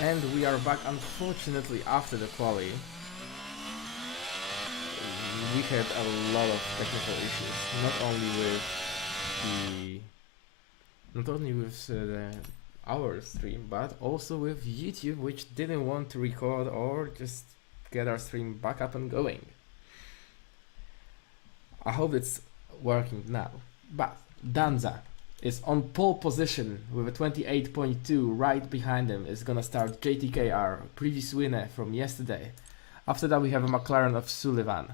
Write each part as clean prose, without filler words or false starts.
And we are back, unfortunately, after the quali. We had a lot of technical issues, not only with our stream, but also with YouTube, which didn't want to record or just get our stream back up and going. I hope it's working now. But Danza is on pole position with a 28.2. Right behind him is gonna start JTK, our previous winner from yesterday. After that we have a McLaren of Sullivan.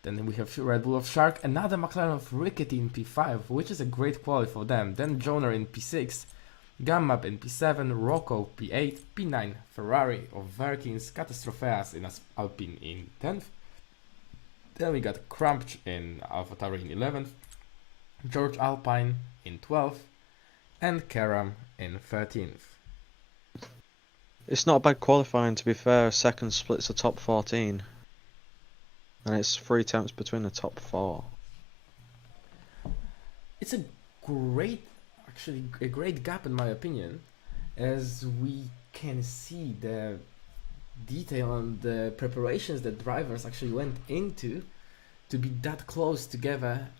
Then we have Red Bull of Shark, another McLaren of Rickety in P5, which is a great quality for them. Then Joner in P6, Gammap in P7, Rocco P8, P9 Ferrari of Verkins, Catastrofeas in Alpine in 10th. Then we got Crumpch in AlphaTauri in 11th, George Alpine in 12th, and Karam in 13th. It's not bad qualifying, to be fair. Second splits the top 14. And it's 3 attempts between the top 4. It's a great gap in my opinion, as we can see the detail and the preparations that drivers actually went into to be that close together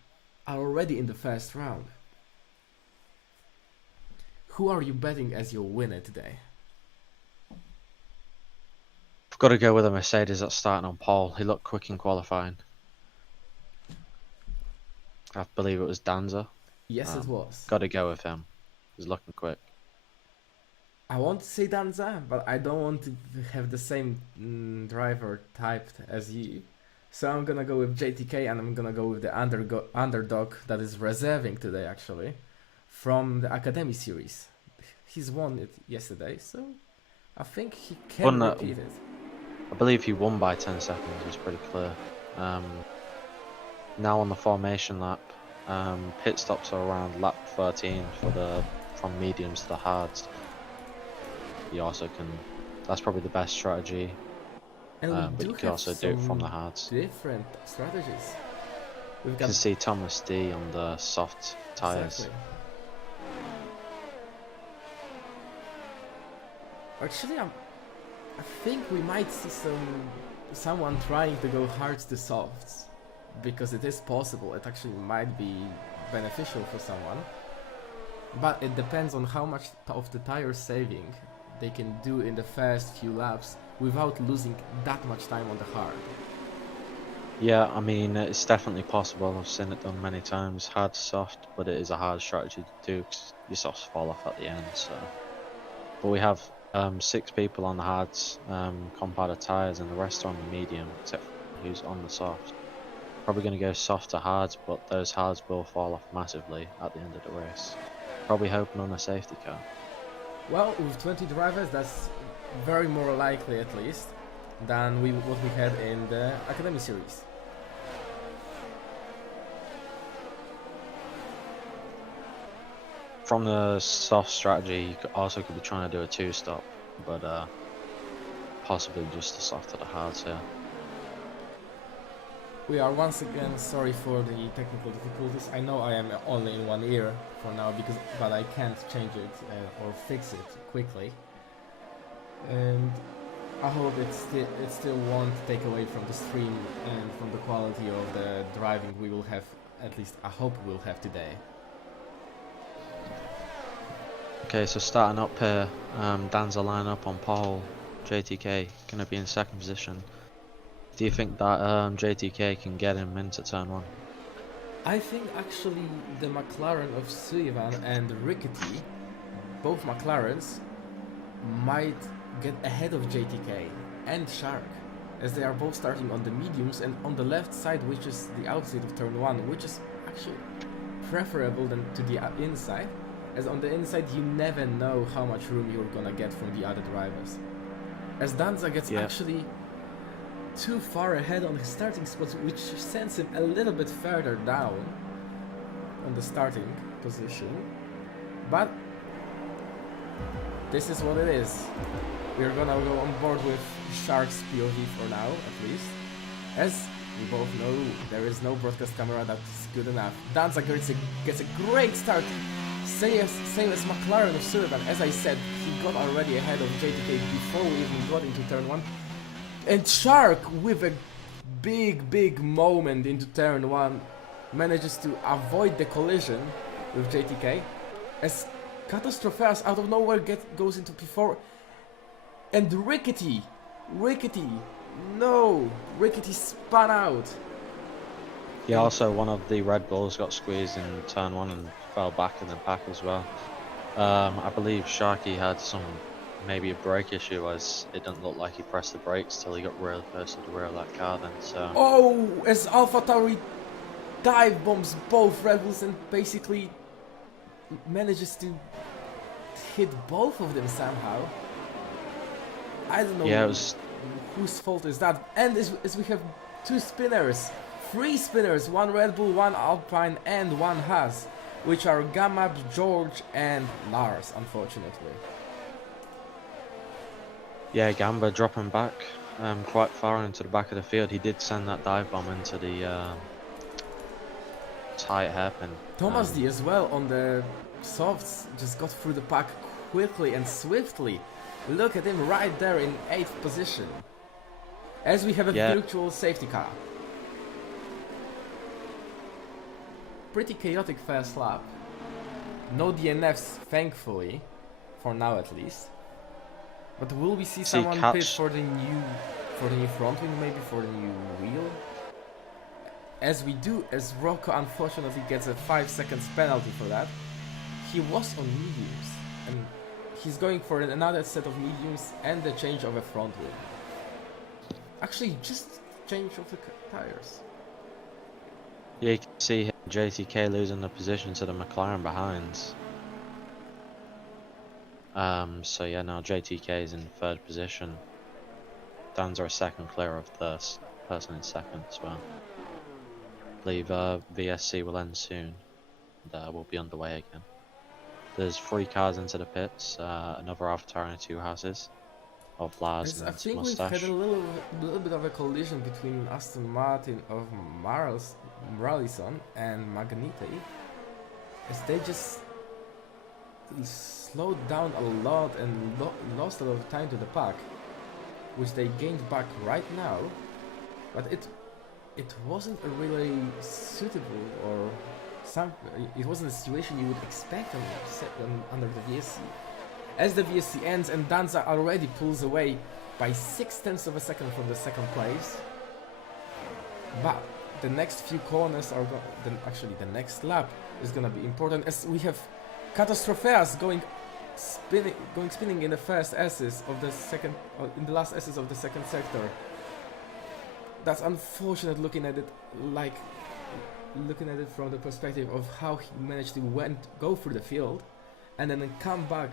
already in the first round. Who are you betting as your winner today? I've got to go with a Mercedes that's starting on pole. He looked quick in qualifying. I believe it was Danza. Yes, it was. Got to go with him. He's looking quick. I want to say Danza, but I don't want to have the same driver typed as you. So I'm gonna go with JTK, and I'm gonna go with the underdog that is reserving today, actually, from the Academy series. He's won it yesterday, so I think he can repeat it. I believe he won by 10 seconds, it was pretty clear. Now on the formation lap, pit stops are around lap 13 from mediums to the hards. You also can, that's probably the best strategy, but you can also do it from the hards. Different strategies. You can see Thomas D on the soft tyres. Exactly. Actually, I think we might see someone trying to go hard to softs, because it is possible. It actually might be beneficial for someone, but it depends on how much of the tire saving they can do in the first few laps without losing that much time on the hard. Yeah, I mean, it's definitely possible. I've seen it done many times, hard to soft, but it is a hard strategy to do because your softs fall off at the end. So, but we have 6 people on the hards, compounded tyres, and the rest are on the medium, except for who's on the soft. Probably going to go soft to hards, but those hards will fall off massively at the end of the race. Probably hoping on a safety car. Well, with 20 drivers, that's very more likely, at least, than what we had in the Academy series. From the soft strategy, you could be trying to do a 2-stop, but possibly just a soft to the hards here. We are once again sorry for the technical difficulties. I know I am only in one ear for now, but I can't change it or fix it quickly. And I hope it still won't take away from the stream and from the quality of the driving we will have, at least I hope we'll have today. Okay, so starting up here, Dan's a lineup on pole, JTK going to be in second position. Do you think that JTK can get him into turn 1? I think actually the McLaren of Sullivan and Rickety, both McLarens, might get ahead of JTK and Shark, as they are both starting on the mediums and on the left side, which is the outside of turn 1, which is actually preferable than to the inside, as on the inside you never know how much room you're gonna get from the other drivers. As Danza gets actually too far ahead on his starting spot, which sends him a little bit further down on the starting position, but this is what it is. We're gonna go on board with Shark's POV for now, at least. As we both know, there is no broadcast camera that's good enough. Danza gets a great start, Same as McLaren with Sullivan. As I said, he got already ahead of JTK before we even got into turn 1. And Shark, with a big moment into turn 1, manages to avoid the collision with JTK. As Catastropheas out of nowhere goes into P4. And Rickety spun out. Yeah, also one of the Red Bulls got squeezed in turn 1 and fell back in the pack as well. I believe Sharky had maybe a brake issue, as it doesn't look like he pressed the brakes till he got really close to the rear of that car then, so... Oh, as AlphaTauri dive bombs both Red Bulls and basically manages to hit both of them somehow. I don't know whose fault is that. And as we have 3 spinners, 1 Red Bull, 1 Alpine and 1 Haas, which are Gamab, George and Lars, unfortunately. Yeah, Gamba dropping back quite far into the back of the field. He did send that dive bomb into the tight hairpin. Thomas D as well on the softs just got through the pack quickly and swiftly. Look at him right there in 8th position. As we have a virtual safety car. Pretty chaotic first lap. No DNFs, thankfully, for now at least. But will we see someone pit for the new front wing, maybe for the new wheel? As we do, as Rocco unfortunately gets a 5 seconds penalty for that. He was on mediums, and he's going for another set of mediums and the change of a front wing. Actually, just change of the tires. Yeah, you can see JTK losing the position to the McLaren behind. So yeah, now JTK is in 3rd position. Danza a second clear of the person in 2nd as well. I believe VSC will end soon. And, we'll be underway again. There's 3 cars into the pits, another AlphaTauri and 2 houses of Lars and I think Mustache. we've had a little bit of a collision between Aston Martin of Moralison and Magnete, as they just slowed down a lot and lost a lot of time to the pack, which they gained back right now, but it wasn't a really suitable or it wasn't a situation you would expect under the VSC. As the VSC ends and Danza already pulls away by 0.6 of a second from the 2nd place, but the next few corners are actually the next lap is gonna be important, as we have Catastropheas going spinning in the first S's of the second, in the last S's of the 2nd sector. That's unfortunate looking at it from the perspective of how he managed to go through the field and then come back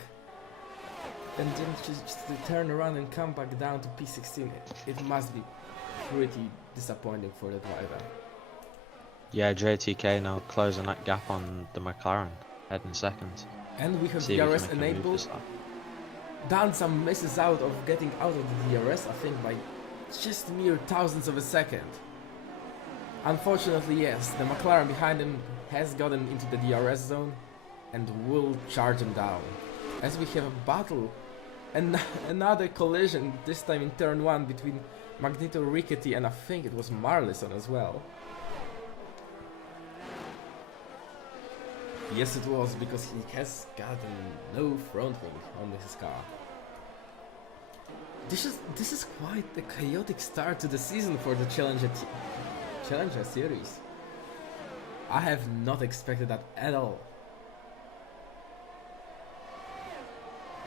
and then just to turn around and come back down to P16. It must be pretty disappointing for the driver. Yeah, JTK now closing that gap on the McLaren, heading 2nd. And we have DRS enabled. Danza misses out of getting out of the DRS, I think by just mere thousandths of a second. Unfortunately, yes, the McLaren behind him has gotten into the DRS zone and will charge him down. As we have a battle and another collision, this time in turn 1 between Magneto Rickety and I think it was Marlison as well. Yes, it was, because he has gotten no front wing on his car. This is quite a chaotic start to the season for the Challenger series. I have not expected that at all.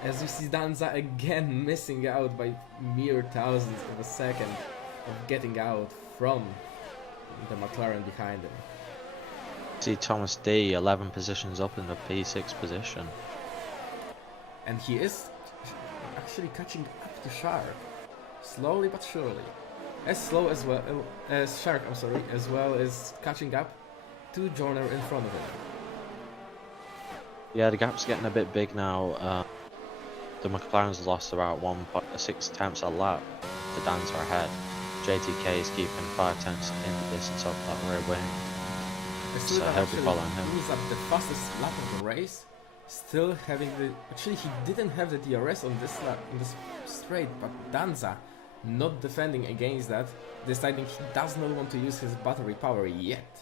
As you see Danza again missing out by mere thousandths of a second of getting out from the McLaren behind him. See Thomas D 11 positions up in the P6 position. And he is actually catching up to Shark. Slowly but surely. As slow as well as Shark, as well as catching up to Joyner in front of him. Yeah, the gap's getting a bit big now. The McLaren's lost about 1.6 tenths a lap to Danza ahead. JTK is keeping 5 tenths in the distance of that rear wing. So he'll be following him. He's up the fastest lap of the race, Still having the... Actually, he didn't have the DRS on this lap, on this straight, but Danza not defending against that, deciding he does not want to use his battery power yet.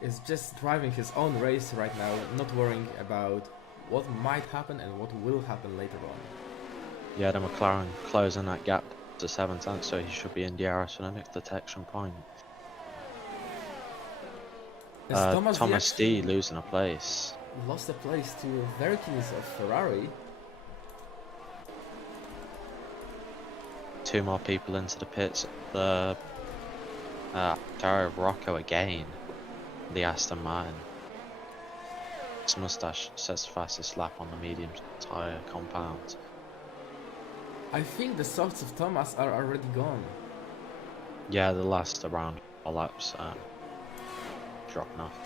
Is just driving his own race right now, not worrying about what might happen and what will happen later on. Yeah, the McLaren closing that gap to 7th, so he should be in DRS for the next detection point. Thomas D losing a place. Lost a place to Verkins of Ferrari. 2 more people into the pits. The Tire of Rocco again. The Aston Martin. His mustache sets the fastest lap on the medium tyre compound. I think the softs of Thomas are already gone. Yeah, the last around 4 laps dropping off.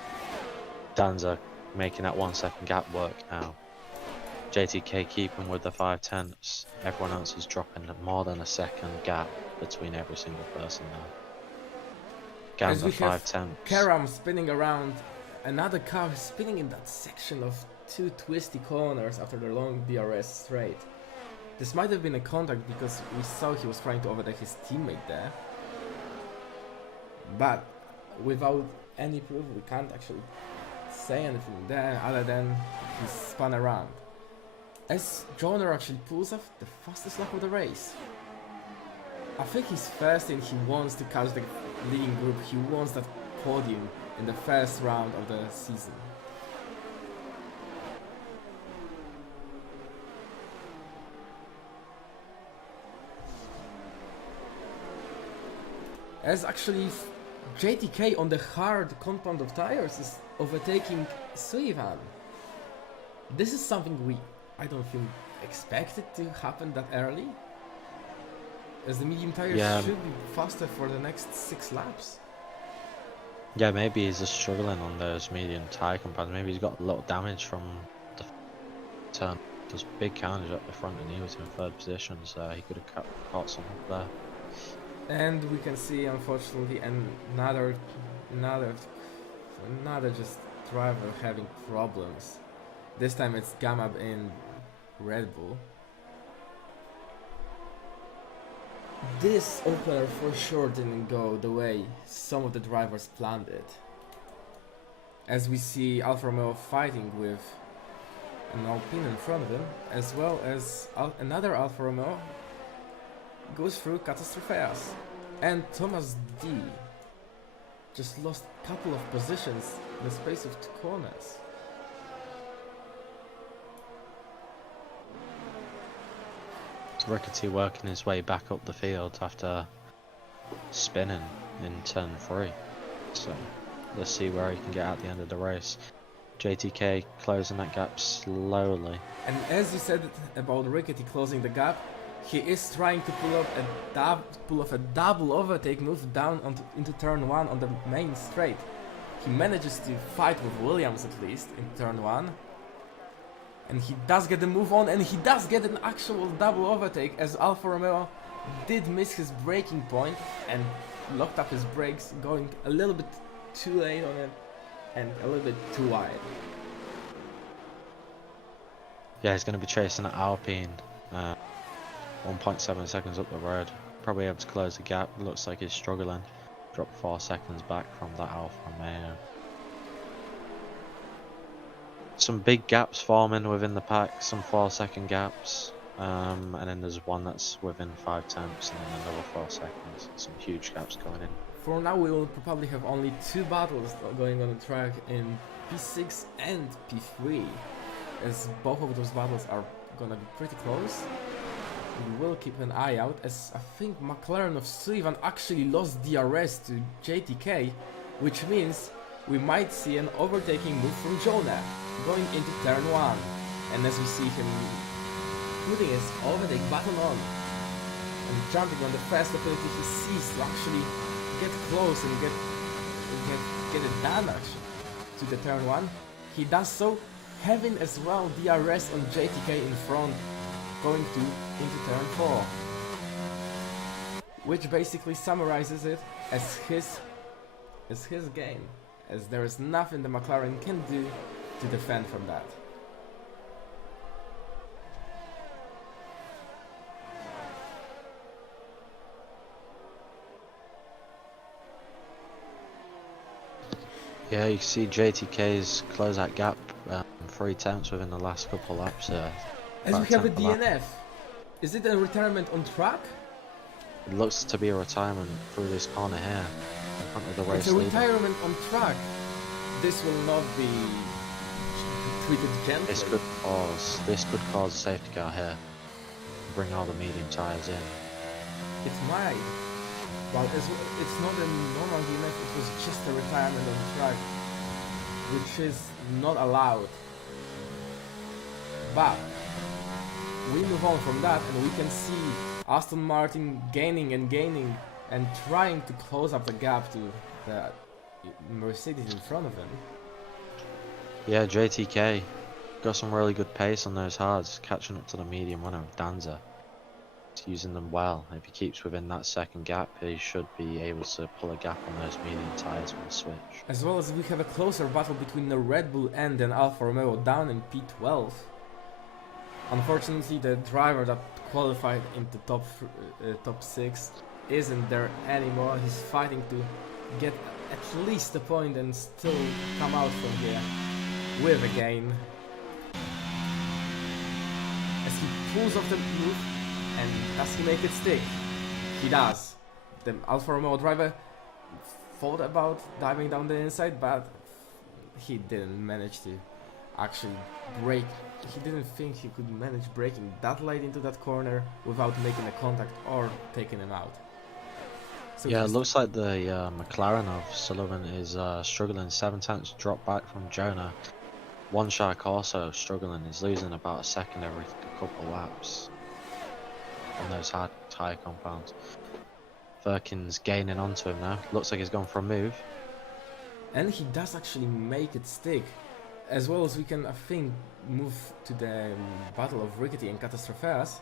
Danza making that 1 second gap work now. JTK keeping with the 5/10ths. Everyone else is dropping more than a second gap between every single person now. Gamba 5/10ths. Karam spinning around, another car spinning in that section of 2 twisty corners after the long DRS straight. This might have been a contact because we saw he was trying to overtake his teammate there. But without any proof, we can't actually say anything there other than he spun around. As Joner actually pulls off the fastest lap of the race. I think he's first and he wants to catch the leading group. He wants that podium in the first round of the season. As actually JTK on the hard compound of tires is overtaking Sullivan. This is something I don't think expected to happen that early. As the medium tires should be faster for the next 6 laps. Yeah, maybe he's just struggling on those medium tyre compounds. Maybe he's got a little damage from the turn. There's big carnage up the front and he was in 3rd position, so he could have caught something there. And we can see, unfortunately, another just driver having problems. This time it's Gamab in Red Bull. This opener for sure didn't go the way some of the drivers planned it. As we see Alfa Romeo fighting with an Alpine in front of him, as well as another Alfa Romeo goes through Catastropheas. And Thomas D just lost a couple of positions in the space of 2 corners. Rickety working his way back up the field after spinning in turn 3. So let's see where he can get at the end of the race. JTK closing that gap slowly. And as you said about Rickety closing the gap, he is trying to pull off a double overtake move down into turn 1 on the main straight. He manages to fight with Williams at least in turn 1. And he does get the move on, and he does get an actual double overtake as Alfa Romeo did miss his braking point and locked up his brakes, going a little bit too late on it and a little bit too wide. Yeah, he's going to be chasing at Alpine. 1.7 seconds up the road. Probably able to close the gap. Looks like he's struggling. Dropped 4 seconds back from that Alfa Romeo. Some big gaps forming within the pack, some 4-second gaps, and then there's one that's within 5/10ths and then another 4 seconds. Some huge gaps going in. For now we will probably have only 2 battles going on the track in P6 and P3, as both of those battles are gonna be pretty close. We will keep an eye out, as I think McLaren of Sullivan actually lost DRS to JTK, which means we might see an overtaking move from Jonah going into turn 1. And as we see him putting his overtake button on and jumping on the first opportunity he sees to actually get close and get it done actually to the turn 1, he does so, having as well DRS on JTK in front, going into turn 4, which basically summarizes it as his game, as there is nothing the McLaren can do to defend from that. Yeah, you can see JTK's close that gap 3 tenths within the last couple of laps. As we About a have a tenth a lap. DNF. Is it a retirement on track? It looks to be a retirement through this corner here, in front of the It's race a leader. retirement on track. This will not be treated gently. This could cause a safety car here. Bring all the medium tyres in. It might. Well, it's not a normal DNF, it was just a retirement on track, which is not allowed. But we move on from that and we can see Aston Martin gaining and trying to close up the gap to the Mercedes in front of him. Yeah, JTK got some really good pace on those hards, catching up to the medium runner of Danza. He's using them well. If he keeps within that second gap, he should be able to pull a gap on those medium tyres with the switch. As well as we have a closer battle between the Red Bull and an Alfa Romeo down in P12. Unfortunately, the driver that qualified into top 6 isn't there anymore. He's fighting to get at least a point and still come out from here with a gain. As he pulls off the move, and does he make it stick? He does. The Alfa Romeo driver thought about diving down the inside, but he didn't manage to actually brake. He didn't think he could manage braking that late into that corner without making a contact or taking him out. So yeah, it looks like the McLaren of Sullivan is struggling. 7 tenths drop back from Jonah. One Shark also struggling. He's losing about a second every couple of laps on those hard tyre compounds. Firkin's gaining onto him now. Looks like he's gone for a move. And he does actually make it stick. As well as we can, I think, move to the battle of Rickety and Catastrofeas,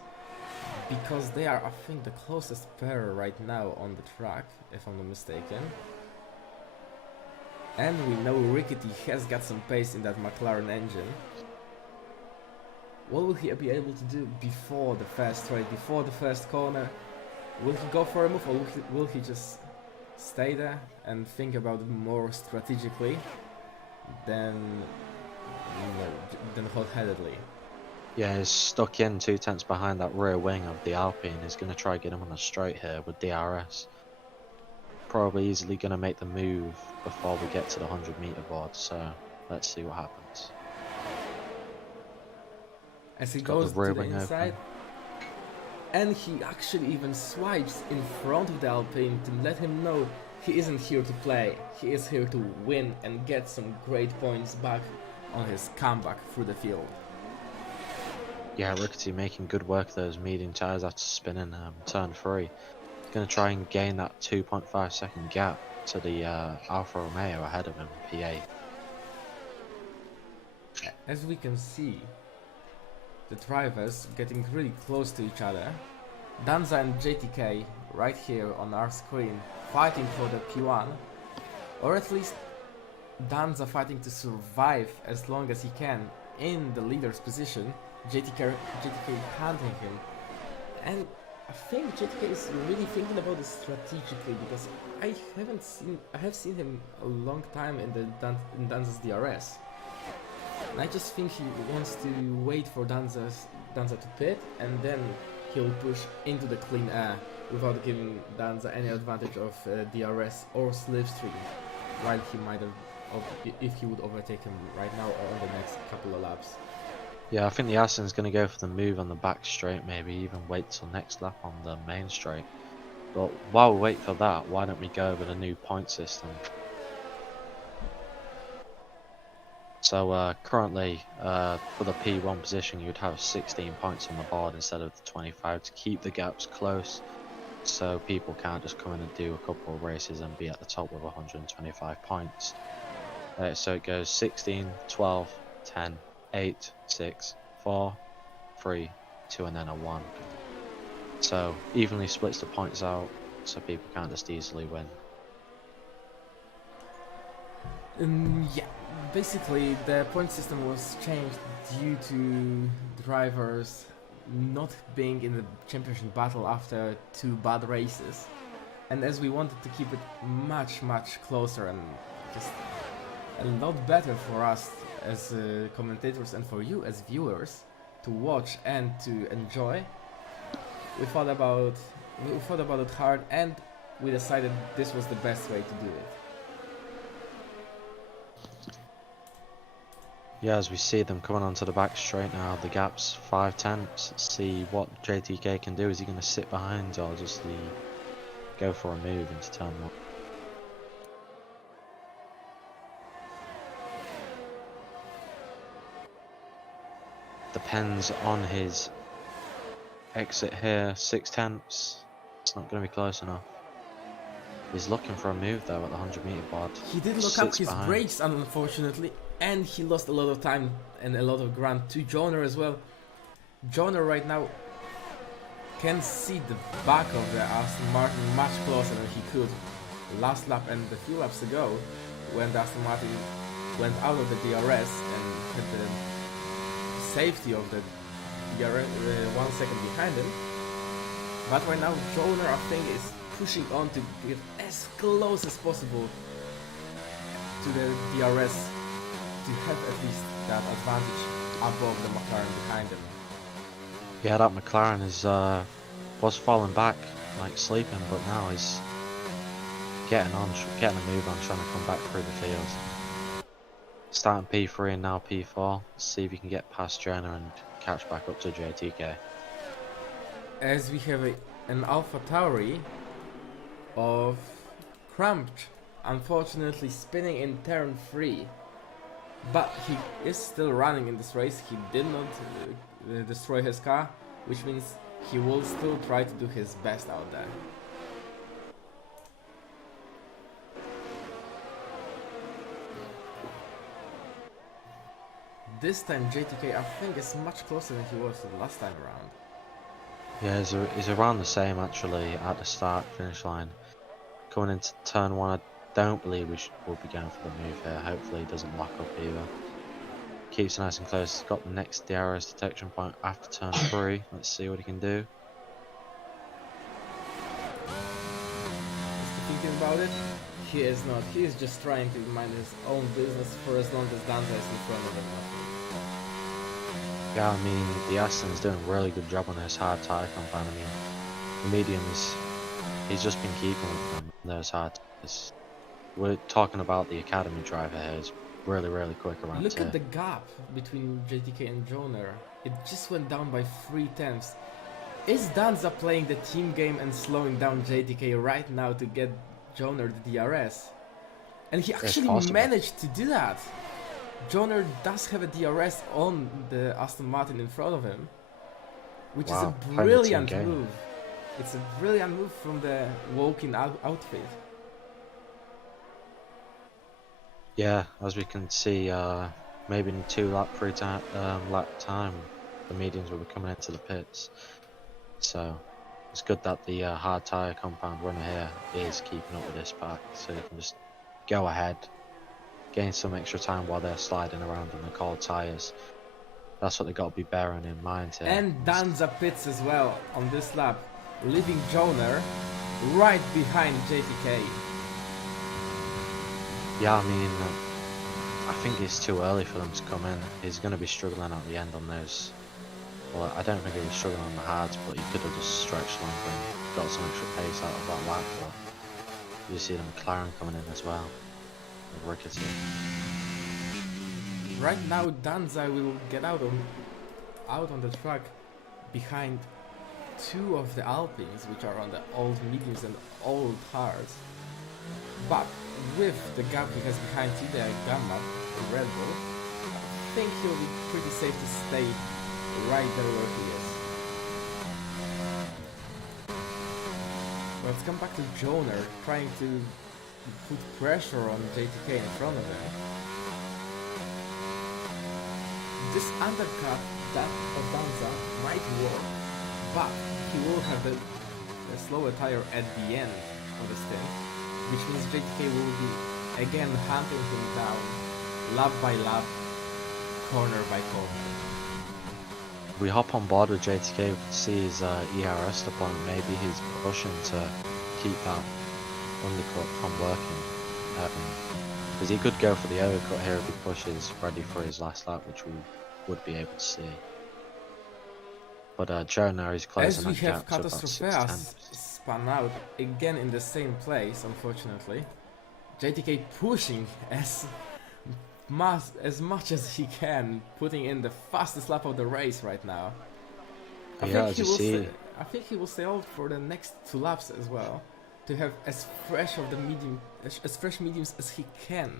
because they are, I think, the closest pair right now on the track, if I'm not mistaken. And we know Rickety has got some pace in that McLaren engine. What will he be able to do before the first straight, before the first corner? Will he go for a move, or will he just stay there and think about it more strategically than hot-headedly? Yeah, he's stuck in 2 tenths behind that rear wing of the Alpine. He's going to try get him on a straight here with DRS. Probably easily going to make the move before we get to the 100-meter board, so let's see what happens. As he Got goes the rear to the wing inside, and he actually even swipes in front of the Alpine to let him know he isn't here to play. He is here to win and get some great points back on his comeback through the field. Yeah, Rickety making good work of those medium tyres after spinning turn 3. Going to try and gain that 2.5 second gap to the Alfa Romeo ahead of him, P8. As we can see, the drivers getting really close to each other. Danza and JTK right here on our screen fighting for the P1, or at least Danza fighting to survive as long as he can in the leader's position. JTK handling him, and I think JTK is really thinking about this strategically, because I have seen him a long time in Danza's DRS, and I just think he wants to wait for Danza to pit, and then he'll push into the clean air without giving Danza any advantage of DRS or slipstream, while he might have, if he would overtake him right now or on the next couple of laps. Yeah, I think the Aston's going to go for the move on the back straight, maybe even wait till next lap on the main straight. But while we wait for that, why don't we go over the new point system? So currently, for the P1 position, you'd have 16 points on the board instead of the 25 to keep the gaps close, so people can't just come in and do a couple of races and be at the top with 125 points. So it goes 16, 12, 10, 8, 6, 4, 3, 2, and then a 1. So evenly splits the points out, so people can't just easily win. Yeah, basically the point system was changed due to drivers not being in the championship battle after 2 bad races, and as we wanted to keep it much closer and just a lot better for us as commentators and for you as viewers to watch and to enjoy. We thought about it hard, and we decided this was the best way to do it. Yeah, as we see them coming onto the back straight now, the gap's 5/10. Let's see what JTK can do. Is he going to sit behind or just go for a move into turn 1? Depends on his exit here. 6/10. It's not going to be close enough. He's looking for a move though at the 100-meter board. He did look up his brakes, unfortunately, and he lost a lot of time and a lot of ground to Joner as well. Joner right now can see the back of the Aston Martin much closer than he could last lap and a few laps ago, when the Aston Martin went out of the DRS and had the safety of the DRS 1 second behind him. But right now Joner, I think, is pushing on to get as close as possible to the DRS to have at least that advantage above the McLaren behind him. Yeah, that McLaren was falling back, like sleeping, but now he's getting a move on, trying to come back through the field. Starting P3 and now P4. Let's see if he can get past Jenner and catch back up to JTK. As we have an Alpha Tauri of Cramped, unfortunately spinning in turn 3, but he is still running in this race. He did not destroy his car, which means he will still try to do his best out there. This time JTK, I think, is much closer than he was the last time around. Yeah, he's around the same actually at the start finish line. Coming into turn 1, I don't believe we'll be going for the move here. Hopefully he doesn't lock up either. Keeps nice and close. Got the next DRS detection point after turn 3. Let's see what he can do. Just thinking about it, he is not. He is just trying to mind his own business for as long as Danza is in front of him. Yeah, I mean, the Aston's doing a really good job on his hard tyre compound. I mean, the mediums, he's just been keeping with them on those hard tyres. We're talking about the academy driver here. It's really, really quick around Look here. at the gap between JTK and Joner. It just went down by 3/10. Is Danza playing the team game and slowing down JTK right now to get Joner the DRS? And he actually managed to do that. Joner does have a DRS on the Aston Martin in front of him, which is a brilliant move. It's a brilliant move from the walk-in outfit. Yeah, as we can see, maybe in 2 lap time, the mediums will be coming into the pits. So it's good that the hard tyre compound runner here is keeping up with this pack, so you can just go ahead, gain some extra time while they're sliding around on the cold tyres. That's what they've got to be bearing in mind here. And Danza pits as well on this lap, leaving Joner right behind JTK. Yeah, I mean, I think it's too early for them to come in. He's going to be struggling at the end on those. Well, I don't think he was struggling on the hards, but he could have just stretched longer and got some extra pace out of that lap. But you see the McLaren coming in as well. Rickety. Right now Danza will get out on the track behind 2 of the Alpines, which are on the old mediums and old hards. But with the gap he has behind the Gamma in Red Bull, I think he'll be pretty safe to stay right there where he is. Let's come back to Joner, trying to put pressure on JTK in front of him. This undercut that of Danza might work, but he will have a slower tire at the end of the stint, which means JTK will be again hunting him down lap by lap, corner by corner. We hop on board with JTK, we can see his ERS deployment. Maybe he's pushing to keep that undercut from working. Because he could go for the overcut here if he pushes ready for his last lap, which we would be able to see. But Joe now is closing As we that have gap to about 6 Catastrophea tenths. spun out again in the same place, unfortunately. JTK pushing as much as he can, putting in the fastest lap of the race right now. Yeah, as you see, I think he will stay out for the next 2 laps as well, to have as fresh mediums as he can,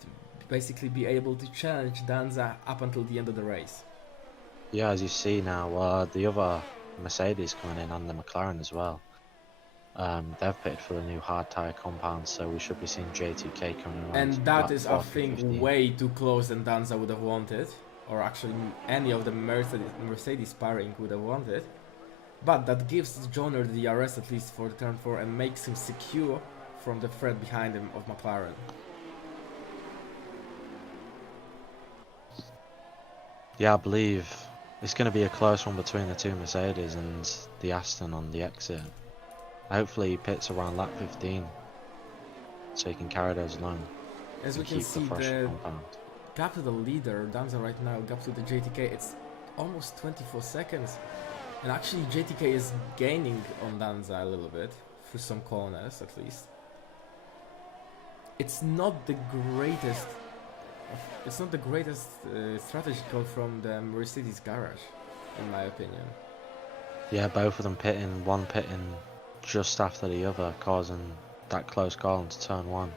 to basically be able to challenge Danza up until the end of the race. yeah, as you see now, the other Mercedes coming in and the McLaren as well. They've pitted for the new hard tyre compound, so we should be seeing JTK coming around. And that lap is, I 40, think, 15. way too close than Danza would have wanted, or actually any of the Mercedes pairing would have wanted. But that gives Joner the DRS at least for the turn 4 and makes him secure from the threat behind him of McLaren. Yeah, I believe it's going to be a close one between the two Mercedes and the Aston on the exit. Hopefully he pits around lap 15 so he can carry those along As we and can keep the see, fresh the compound. gap to the leader, Danza right now, gap to the JTK, it's almost 24 seconds. And actually JTK is gaining on Danza a little bit, through some corners at least. It's not the greatest strategy call from the Mercedes garage, in my opinion. Yeah, both of them pitting, one pitting just after the other, causing that close call into turn 1.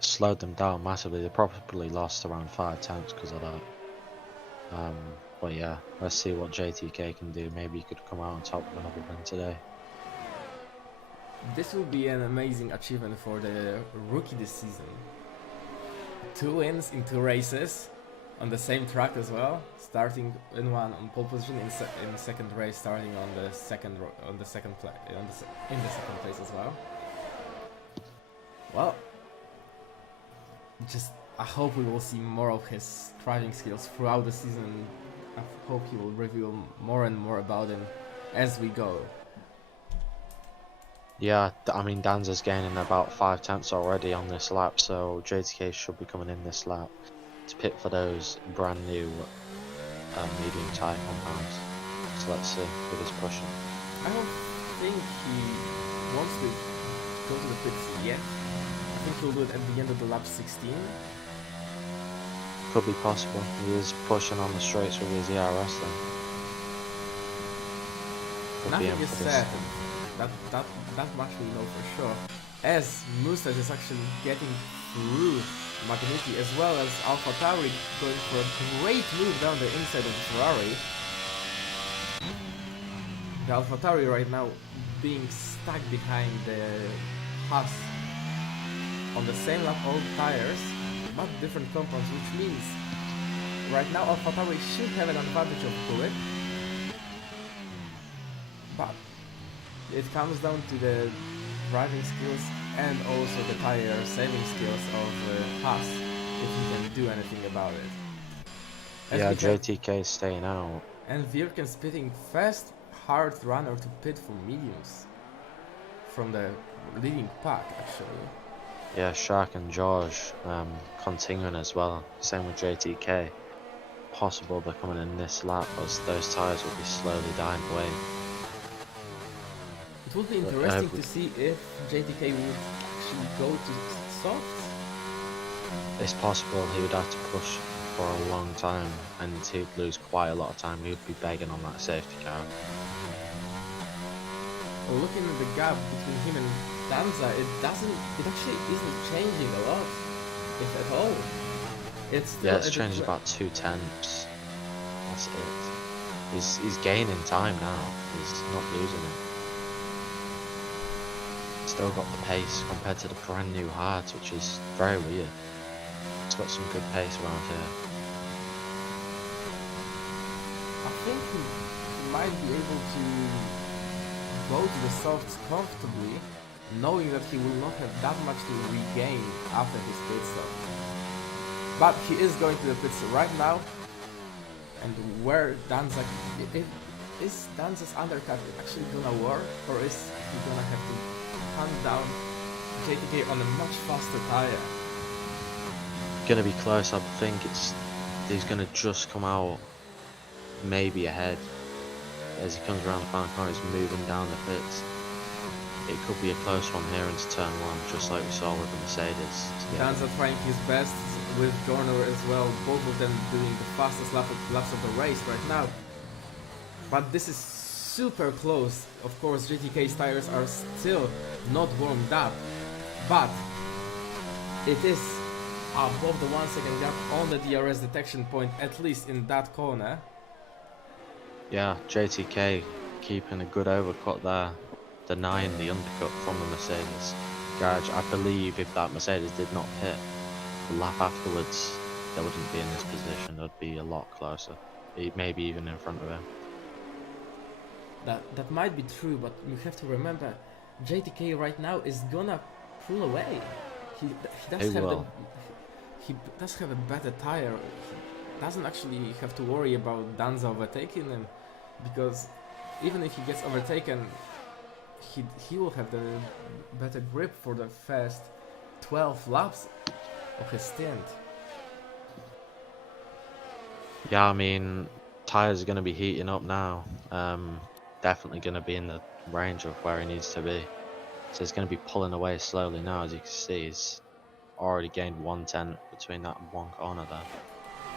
Slowed them down massively. They probably lost around 5 tenths because of that. But yeah, let's see what JTK can do. Maybe he could come out on top with another win today. This will be an amazing achievement for the rookie this season. 2 wins in 2 races on the same track as well, starting in one on pole position, in the second race starting on the second place as well. Well, I hope we will see more of his driving skills throughout the season. I hope he will reveal more and more about him as we go. Yeah, I mean Danza's gaining about 5 tenths already on this lap, so JTK should be coming in this lap to pit for those brand new medium tyre compounds. So let's see with his pushing. I don't think he wants to go to the pits yet. I think he'll do it at the end of the lap 16. Could be possible. He is pushing on the straights with his ERS then. Nothing is certain. That much we know for sure. As Mustard is actually getting through Magneti, as well as AlphaTauri going for a great move down the inside of the Ferrari. The AlphaTauri right now being stuck behind the Haas on the same lap, old tires, but different compounds, which means right now AlphaTauri should have an advantage of Bullet. But it comes down to the driving skills and also the tire saving skills of Haas, if he can do anything about it. Yeah, JTK is staying out. And Virken's pitting fast, hard runner to pit for mediums from the leading pack actually. Yeah, Shark and George continuing as well. Same with JTK. Possible they're coming in this lap as those tyres will be slowly dying away. It would be interesting to see if JTK would actually go to soft. It's possible he would have to push for a long time and he'd lose quite a lot of time. He would be begging on that safety car. Well, looking at the gap between him and Danza, it actually isn't changing a lot, if at all. It's changed about 2 tenths. That's it. He's gaining time now. He's not losing it. Still got the pace compared to the brand new hards, which is very weird. It's got some good pace around here. I think he might be able to go to the softs comfortably, knowing that he will not have that much to regain after his pit stop. But he is going to the pits right now, and where Danza is Danza's undercut actually gonna work, or is he gonna have to hunt down JTK on a much faster tire? gonna be close. I think he's gonna just come out maybe ahead as he comes around the final corner. He's moving down the pits. It could be a close one here into turn one, just like we saw with the Mercedes. Danza trying his best with Jorner as well, both of them doing the fastest laps of the race right now. But this is super close. Of course, GTK's tires are still not warmed up, but it is above the 1 second gap on the DRS detection point, at least in that corner. Yeah, JTK keeping a good overcut there, denying the undercut from the Mercedes garage. I believe if that Mercedes did not pit the lap afterwards, they wouldn't be in this position. They'd be a lot closer, maybe even in front of him. That might be true, but you have to remember, JTK right now is gonna pull away. He does have a better tire. He doesn't actually have to worry about Danza overtaking him, because even if he gets overtaken, he will have the better grip for the first 12 laps of his stint. Yeah, I mean, tires are going to be heating up now. Definitely going to be in the range of where he needs to be. So he's going to be pulling away slowly now. As you can see, he's already gained 1/10 between that and one corner there.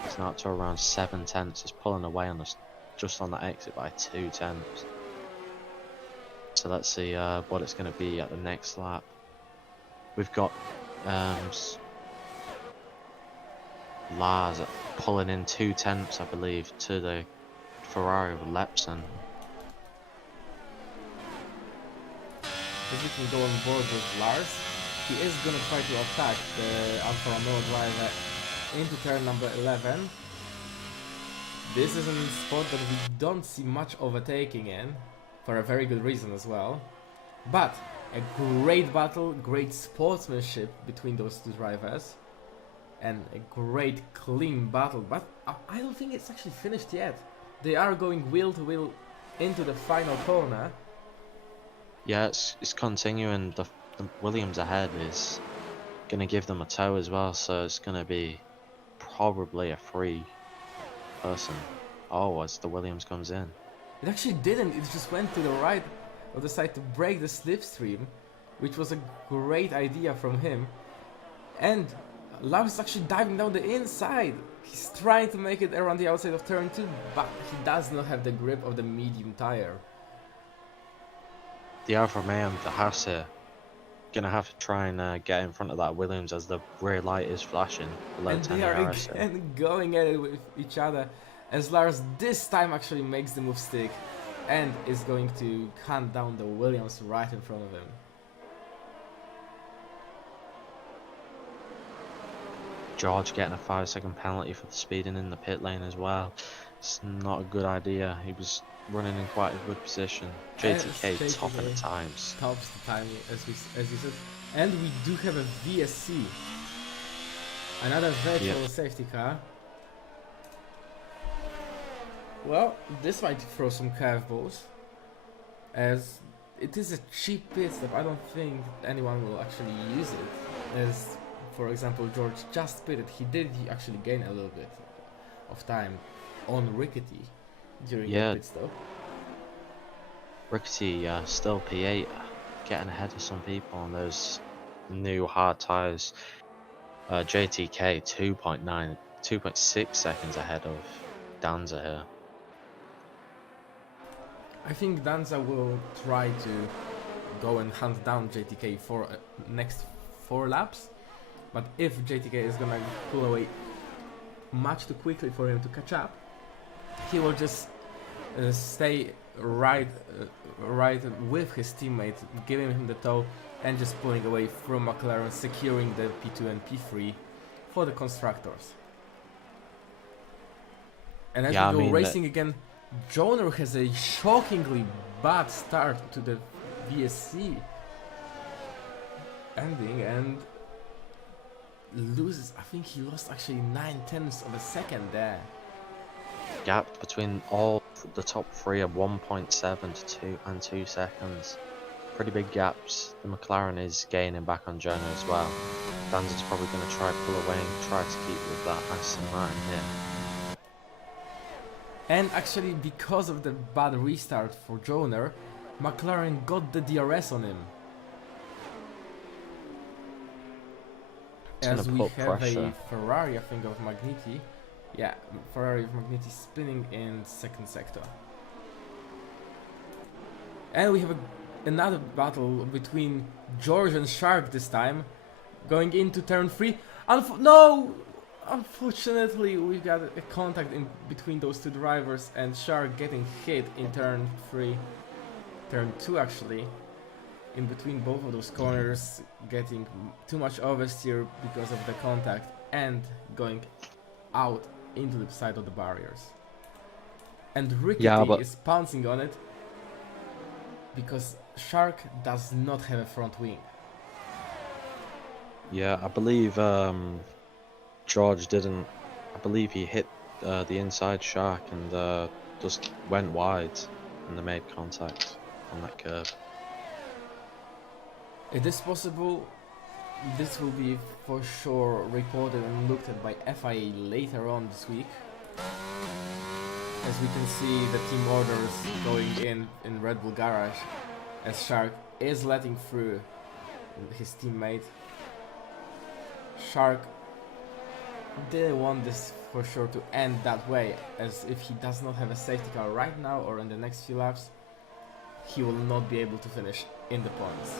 He's now up to around 7/10. He's pulling away on us just on that exit by 2/10. So let's see what it's going to be at the next lap. We've got Lars pulling in 2/10, I believe, to the Ferrari of Lepson. If we can go on board with Lars, he is gonna try to attack the Alfa Romeo driver into turn number 11. This is a spot that we don't see much overtaking in, for a very good reason as well. But a great battle, great sportsmanship between those two drivers, and a great clean battle. But I don't think it's actually finished yet. They are going wheel to wheel into the final corner. Yeah, it's continuing. The Williams ahead is going to give them a tow as well, so it's going to be probably a free person. Oh, as the Williams comes in. It actually didn't, it just went to the right of the side to break the slipstream, which was a great idea from him. And Lars is actually diving down the inside. He's trying to make it around the outside of turn 2, but he does not have the grip of the medium tire. The Alfa Romeo, the Haas here, gonna have to try and get in front of that Williams as the rear light is flashing below And 10 they are RS. again going at it with each other, as Lars this time actually makes the move stick and is going to hunt down the Williams right in front of him. George getting a 5-second penalty for the speeding in the pit lane as well. It's not a good idea. He was running in quite a good position. JTK topping the times. Tops the time, as you said. And we do have a VSC. Another virtual safety car. Well, this might throw some curveballs, as it is a cheap pit stop. I don't think anyone will actually use it. As, for example, George just pitted. He did actually gain a little bit of time on Rickety during the pit stop. Rickety still P8, getting ahead of some people on those new hard tyres. JTK 2.6 seconds ahead of Danza here. I think Danza will try to go and hunt down JTK for next 4 laps, but if JTK is gonna pull away much too quickly for him to catch up, he will just stay right with his teammate, giving him the tow and just pulling away from McLaren, securing the P2 and P3 for the constructors. And as we go racing again, Joner has a shockingly bad start to the VSC ending and loses. I think he lost actually 9/10 of a second there. Gap between all the top 3 of 1.7 to 2 seconds. Pretty big gaps. The McLaren is gaining back on Jonah as well. Dan's probably going to try pull away and try to keep with that Aston Martin here. And actually, because of the bad restart for Joner, McLaren got the DRS on him. It's As going we to put have pressure. a Ferrari, I think, of Magniti. Yeah, Ferrari of Magniti spinning in second sector. And we have another battle between George and Shark this time, going into turn 3. No! Unfortunately, we got a contact in between those two drivers, and Shark getting hit in turn 3. Turn 2 actually. In between both of those corners, getting too much oversteer because of the contact and going out into the side of the barriers. And Rickety Yeah, but is pouncing on it because Shark does not have a front wing. yeah, I believe George didn't. I believe he hit the inside Shark and just went wide, and they made contact on that curve. It is possible. This will be for sure reported and looked at by FIA later on this week. As we can see the team orders going in Red Bull Garage, as Shark is letting through his teammate. Shark didn't want this for sure to end that way, as if he does not have a safety car right now or in the next few laps, he will not be able to finish in the points.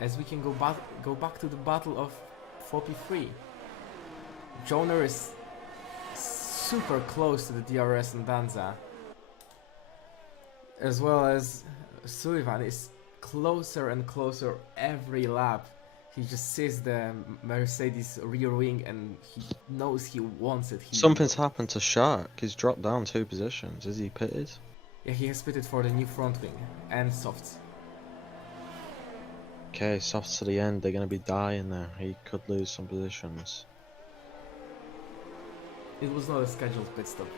As we can go back to the battle of 43. Joner is super close to the DRS and Danza, as well as Sullivan is closer and closer every lap. He just sees the Mercedes rear wing and he knows he wants it. Something's happened to Shark. He's dropped down 2 positions. Is he pitted? Yeah, he has pitted for the new front wing and softs. Okay, softs to the end. They're going to be dying there. He could lose some positions. It was not a scheduled pit stop.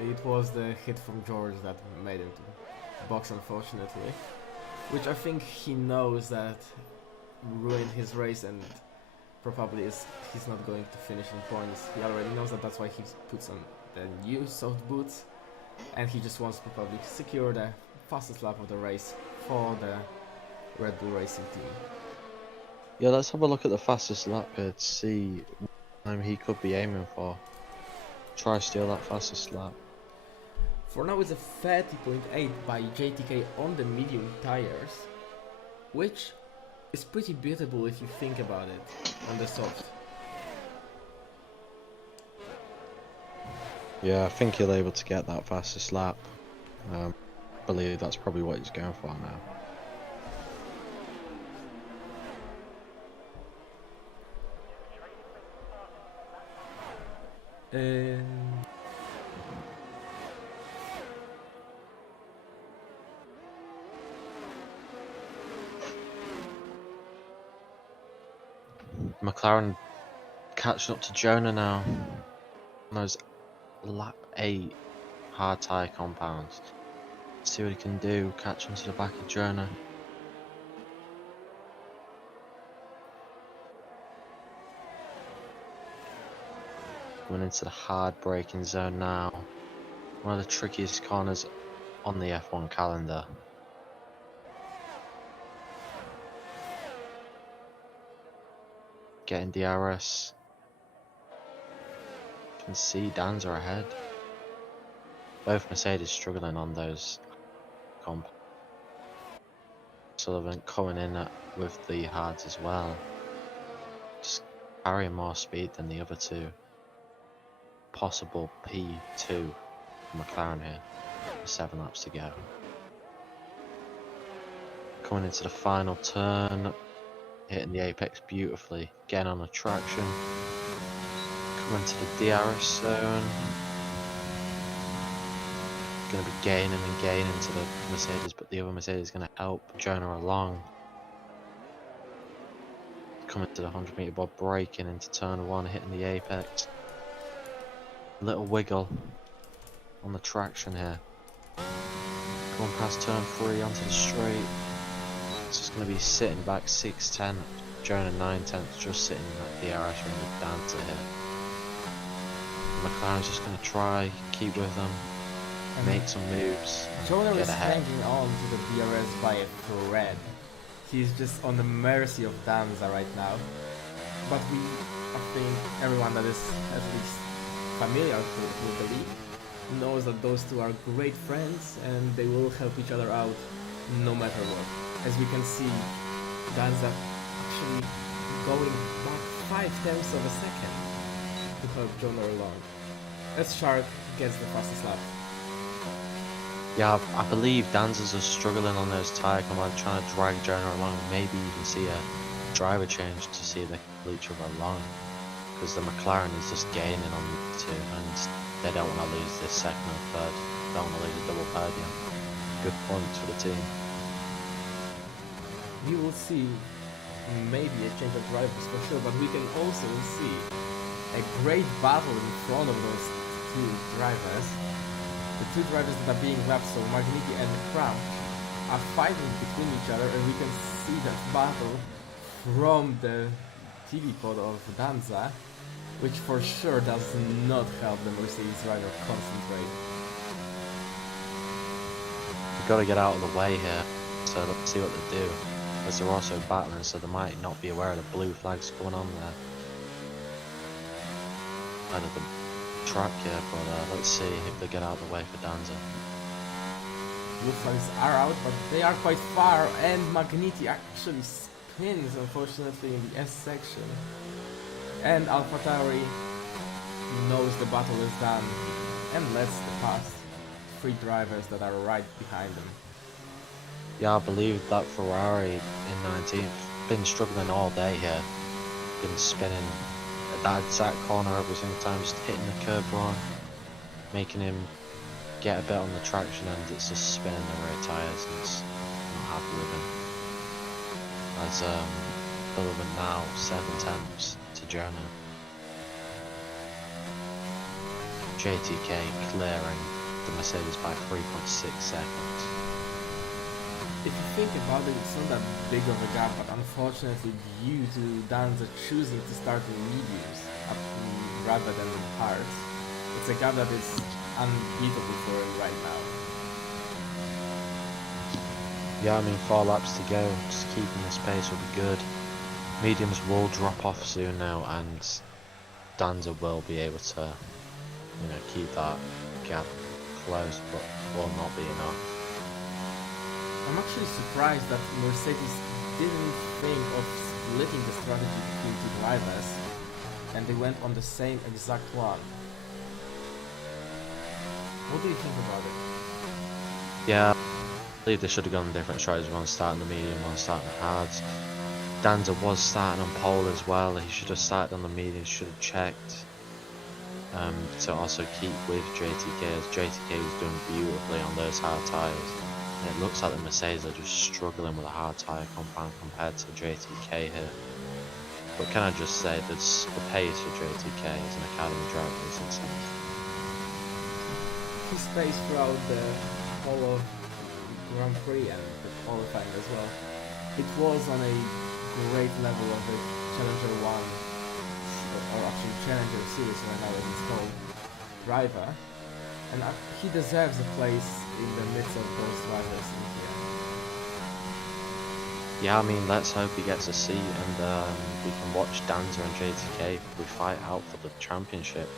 It was the hit from George that made him to box, unfortunately. Which I think he knows that ruined his race and probably he's not going to finish in points. He already knows that. That's why he puts on the new soft boots, and he just wants to probably secure the fastest lap of the race for the Red Bull Racing team. Yeah, let's have a look at the fastest lap here to see what time he could be aiming for. Try steal that fastest lap. For now it's a 30.8 by JTK on the medium tires, which is pretty beatable if you think about it on the soft. Yeah, I think he'll be able to get that fastest lap. I believe that's probably what he's going for now. McLaren catching up to Jonah now on those lap 8 hard tyre compounds. See what he can do, catch him to the back of Jonah. Coming into the hard braking zone now. One of the trickiest corners on the F1 calendar. Getting DRS. You can see Danza ahead. Both Mercedes struggling on those comp. Sullivan coming in with the hards as well. Just carrying more speed than the other two. Possible P2 for McLaren here. 7 laps to go. Coming into the final turn. Hitting the apex beautifully. Getting on the traction. Coming to the DRS zone. Going to be gaining and gaining to the Mercedes, but the other Mercedes is going to help Jonah along. Coming to the 100 meter bob, braking into turn 1, hitting the apex. Little wiggle on the traction here. Going past turn 3 onto the straight. It's just going to be sitting back 6'10", Jonah 9/10, just sitting at DRS from the Dancer here. McLaren's just going to try, keep with them, And make some moves, Jonah get is ahead. hanging on to the DRS by a thread. He's just on the mercy of Danza right now. But I think everyone that is at least familiar with the league knows that those two are great friends and they will help each other out no matter what. As we can see, Danza actually going back 5/10 of a second to help Jonah along. As Shark gets the fastest lap. Yeah, I believe Danzers are struggling on those tyre commands, trying to drag Jonah along. Maybe you can see a driver change to see they pull each other along, because the McLaren is just gaining on the two, and they don't want to lose this second and third. They don't want to lose a double podium. Good points for the team. We will see maybe a change of drivers for sure, but we can also see a great battle in front of those two drivers. The two drivers that are being lapped, so Magniti and Crouch, are fighting between each other, and we can see that battle from the TV pod of Danza, which for sure does not help the Mercedes driver concentrate. We've got to get out of the way here, so let's see what they do. As they're also battling, so they might not be aware of the blue flags going on there. Out of the track here, but let's see if they get out of the way for Danza. Blue flags are out, but they are quite far, and Magniti actually spins, unfortunately, in the S section. And AlphaTauri knows the battle is done and lets pass three drivers that are right behind them. Yeah, I believe that Ferrari in 19th been struggling all day here. Been spinning at that exact corner every single time, just hitting the curb wrong, making him get a bit on the traction, and it's just spinning the rear tyres, and it's not happy with him. As Sullivan now 7/10 to Jonah. JTK clearing the Mercedes by 3.6 seconds. If you think about it, it's not that big of a gap, but unfortunately due to Danza choosing to start in mediums rather than in hards, it's a gap that is unbeatable for him right now. Yeah, I mean 4 laps to go, just keeping this pace will be good. Mediums will drop off soon now, and Danza will be able to, keep that gap close, but will not be enough. I'm actually surprised that Mercedes didn't think of splitting the strategy between two drivers, and they went on the same exact one. What do you think about it? Yeah, I believe they should have gone different strategies, one starting the medium, one starting the hards. Danza was starting on pole as well. He should have started on the medium, should have checked to also keep with JTK, as JTK is doing beautifully on those hard tyres. And it looks like the Mercedes are just struggling with a hard tyre compound compared to JTK here. But can I just say that the pace for JTK as an academy driver is insane. His pace throughout the whole of Grand Prix and the qualifying as well. It was on a great level of the Challenger 1, or actually Challenger Series right now as it's called, driver. And he deserves a place in the midst of those drivers in here. Yeah, I mean, let's hope he gets a seat, and we can watch Danza and JTK we fight out for the championship.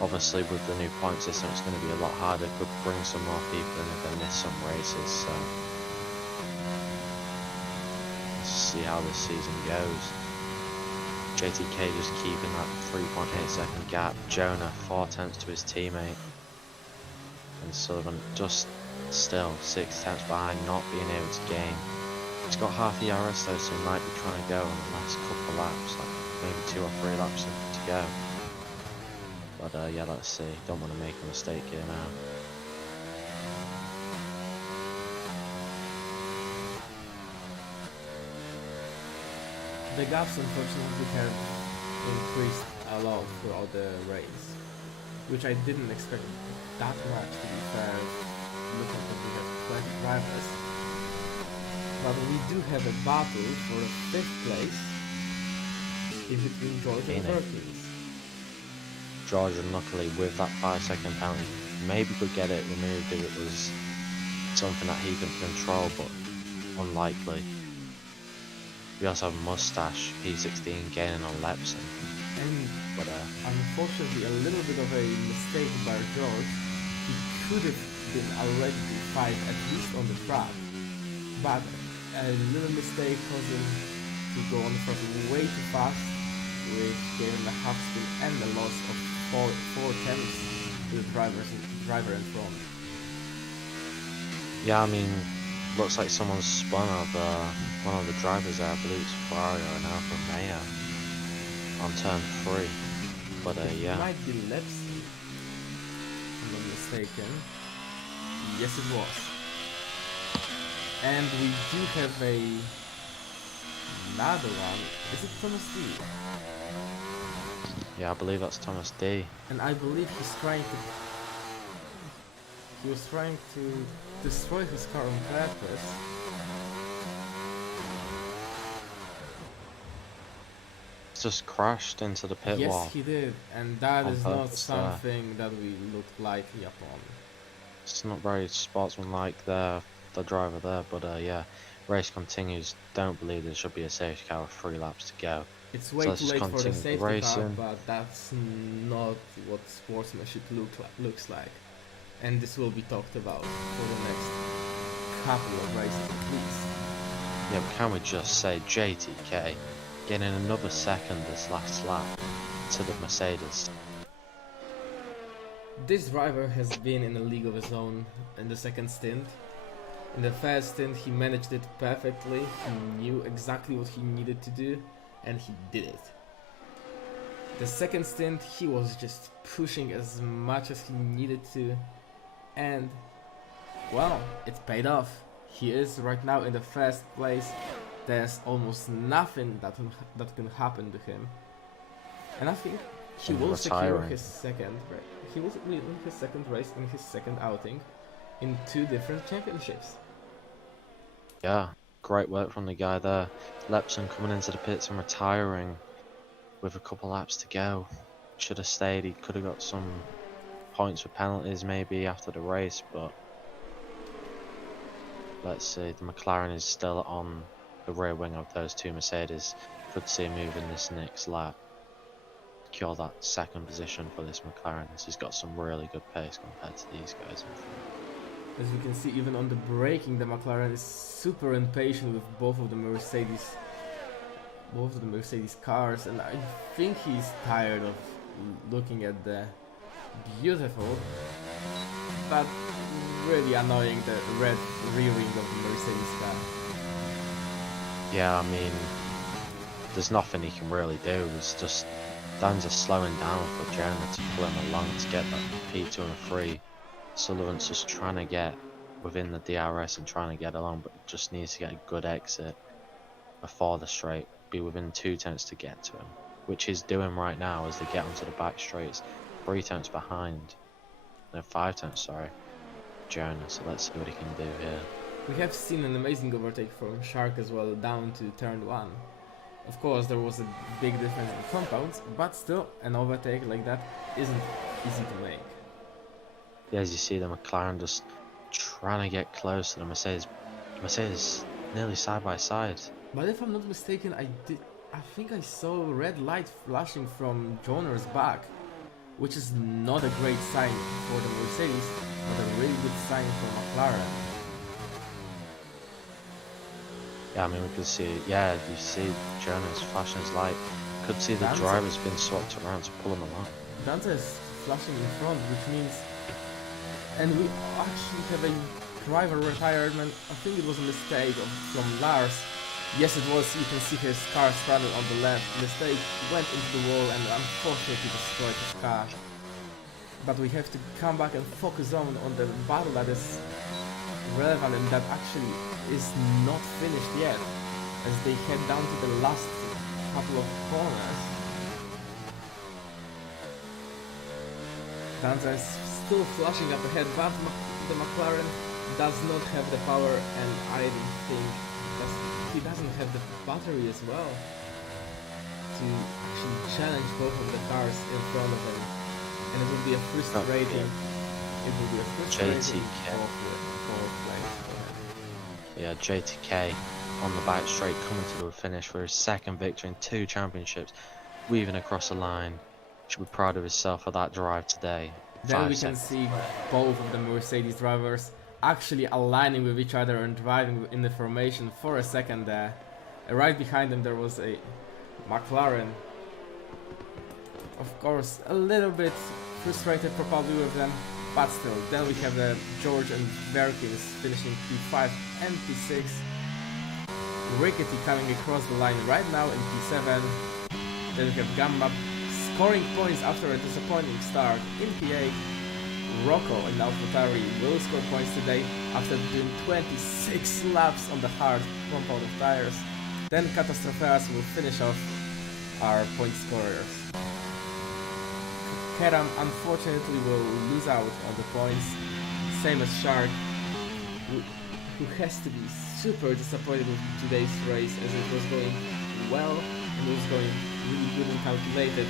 Obviously, with the new point system, it's going to be a lot harder. Could bring some more people in if they miss some races. So let's see how this season goes. JTK just keeping that 3.8 second gap. Jonah 4/10 to his teammate, and Sullivan just still 6/10 behind, not being able to gain. He's got half the ERS though, so he might be trying to go on the last couple of laps, like maybe 2 or 3 laps to go. But yeah, let's see. Don't want to make a mistake here now. The gaps unfortunately have increased a lot throughout the race, which I didn't expect that much, to be fair. look at that we have 20 drivers. But we do have a battle for the 5th place in between George and Perkins. George, unluckily, with that 5-second penalty, maybe could get it removed if it was something that he could control, but unlikely. We also have Mustache P16 gaining on Lepson. And But unfortunately, a little bit of a mistake by George. He could have been already P5 at least on the track, but a little mistake caused him to go on the front way too fast, which gave him a half spin and a loss of 4 tenths to the driver in front. yeah, I mean, looks like someone's spun of one of the drivers there. I believe it's Ferrari or an Alfa Romeo on turn 3. But It yeah, might be Lepson, if I'm not mistaken. Yes, it was. And we do have another one. Is it Thomas D? yeah, I believe that's Thomas D. And I believe he was trying to destroy his car on purpose. Just crashed into the pit wall. Yes, he did, and that On is not purpose something that we look lightly upon. It's not very sportsmanlike there, the driver there, but yeah, race continues. Don't believe there should be a safety car with 3 laps to go. It's way let's too just late for the continue safety car, racing. but that's not what sportsmanship looks like. And this will be talked about for the next couple of races at least. Yeah, but can we just say JTK getting another second this last lap to the Mercedes? This driver has been in a league of his own in the second stint. In the first stint he managed it perfectly, he knew exactly what he needed to do, and he did it. The second stint he was just pushing as much as he needed to, and well, it paid off. He is right now in the first place. There's almost nothing that can happen to him, and I think he will secure his second. He will win his second race in his second outing in 2 different championships. Yeah, great work from the guy there. Lepson coming into the pits and retiring with a couple laps to go. Should have stayed. He could have got some points for penalties maybe after the race, but let's see. The McLaren is still on the rear wing of those 2 Mercedes. Could see him moving this next lap. Secure that second position for this McLaren, as he's got some really good pace compared to these guys in front. As you can see, even on the braking, the McLaren is super impatient with both of the Mercedes cars, and I think he's tired of looking at the beautiful but really annoying the red rear wing of the Mercedes car. Yeah, I mean, there's nothing he can really do. It's just Dan's slowing down for Jonah to pull him along to get that P2 and 3. Sullivan's just trying to get within the DRS and trying to get along, but just needs to get a good exit before the straight, be within 2 tenths to get to him, which he's doing right now as they get onto the back straights. 3 tenths behind, no 5 tenths, sorry, Jonah. So let's see what he can do here. We have seen an amazing overtake from Shark as well down to turn 1. Of course, there was a big difference in compounds, but still, an overtake like that isn't easy to make. Yeah, as you see, the McLaren just trying to get close to the Mercedes. Mercedes nearly side by side. But if I'm not mistaken, I think I saw red light flashing from Joner's back, which is not a great sign for the Mercedes, but a really good sign for McLaren. Yeah, I mean, we could see, yeah, you see Jonas flashing his light. Could see the driver's been swapped around to pull him along. Danza is flashing in front, which means... And we actually have a driver retirement. I think it was a mistake from Lars. Yes, it was. You can see his car stranded on the left. Mistake went into the wall and unfortunately destroyed his car. But we have to come back and focus on the battle that is relevant and that actually is not finished yet, as they head down to the last couple of corners. Danza is still flashing up ahead, but the McLaren does not have the power, and I don't think he doesn't have the battery as well to actually challenge both of the cars in front of him, and it will be a frustrating. It will be a frustrating fourth place for him. Yeah, JTK on the back straight coming to the finish for his second victory in 2 championships, weaving across the line. Should be proud of himself for that drive today. Then we can see both of the Mercedes drivers actually aligning with each other and driving in the formation for a second there. Right behind them there was a McLaren. Of course, a little bit frustrated probably with them, but still. Then we have George and Verkins finishing P5 and P6. Rickety coming across the line right now in P7. Then we have Gamba scoring points after a disappointing start in P8. Rocco and AlphaTauri will score points today after doing 26 laps on the hard compound of tires. Then Catastropheas will finish off our point scorers. Keram unfortunately will lose out on the points, same as Shark, who has to be super disappointed with today's race as it was going well and it was going really good and calculated